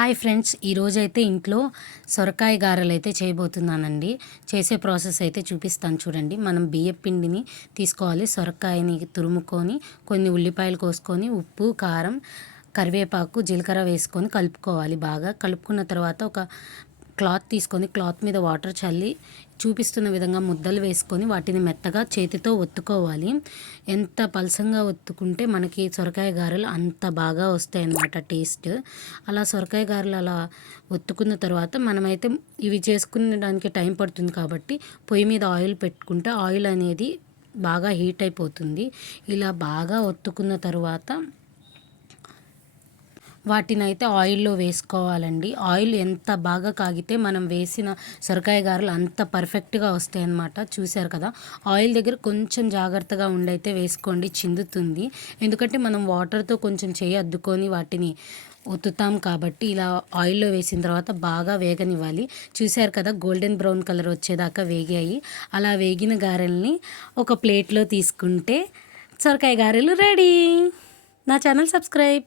Hi friends, ఈరోజైతే ఇంట్లో సొరకాయ గారెలు అయితే చేయబోతున్నానండి. చేసే ప్రాసెస్ అయితే చూపిస్తాను చూడండి. మనం బియ్యం పిండిని తీసుకోవాలి, సొరకాయని తురుముకొని, కొన్ని ఉల్లిపాయలు కోసుకొని, ఉప్పు, కారం, కరివేపాకు, జీలకర్ర వేసుకొని కలుపుకోవాలి. బాగా కలుపుకున్న తర్వాత ఒక క్లాత్ తీసుకొని క్లాత్ మీద వాటర్ చల్లి చూపిస్తున్న విధంగా ముద్దలు వేసుకొని వాటిని మెత్తగా చేతితో ఒత్తుకోవాలి. ఎంత పలసంగా ఒత్తుకుంటే మనకి సొరకాయ గారెలు అంత బాగా వస్తాయి అన్నమాట టేస్ట్. అలా సొరకాయ గారెలు అలా ఒత్తుకున్న తర్వాత మనమైతే ఇవి చేసుకునేదానికి టైం పడుతుంది కాబట్టి పొయ్యి మీద ఆయిల్ పెట్టుకుంటే ఆయిల్ అనేది బాగా హీట్ అయిపోతుంది. ఇలా బాగా ఒత్తుకున్న తర్వాత వాటినైతే ఆయిల్లో వేసుకోవాలండి. ఆయిల్ ఎంత బాగా కాగితే మనం వేసిన సొరకాయ గారెలు అంత పర్ఫెక్ట్గా వస్తాయి అన్నమాట. చూశారు కదా, ఆయిల్ దగ్గర కొంచెం జాగ్రత్తగా ఉండైతే వేసుకోండి, చిందుతుంది. ఎందుకంటే మనం వాటర్తో కొంచెం చేయి అద్దుకొని వాటిని ఒత్తుతాం కాబట్టి ఇలా ఆయిల్లో వేసిన తర్వాత బాగా వేగనివ్వాలి. చూశారు కదా, గోల్డెన్ బ్రౌన్ కలర్ వచ్చేదాకా వేగాయి. అలా వేగిన గారెల్ని ఒక ప్లేట్లో తీసుకుంటే సొరకాయ గారెలు రెడీ. నా ఛానల్ సబ్స్క్రైబ్.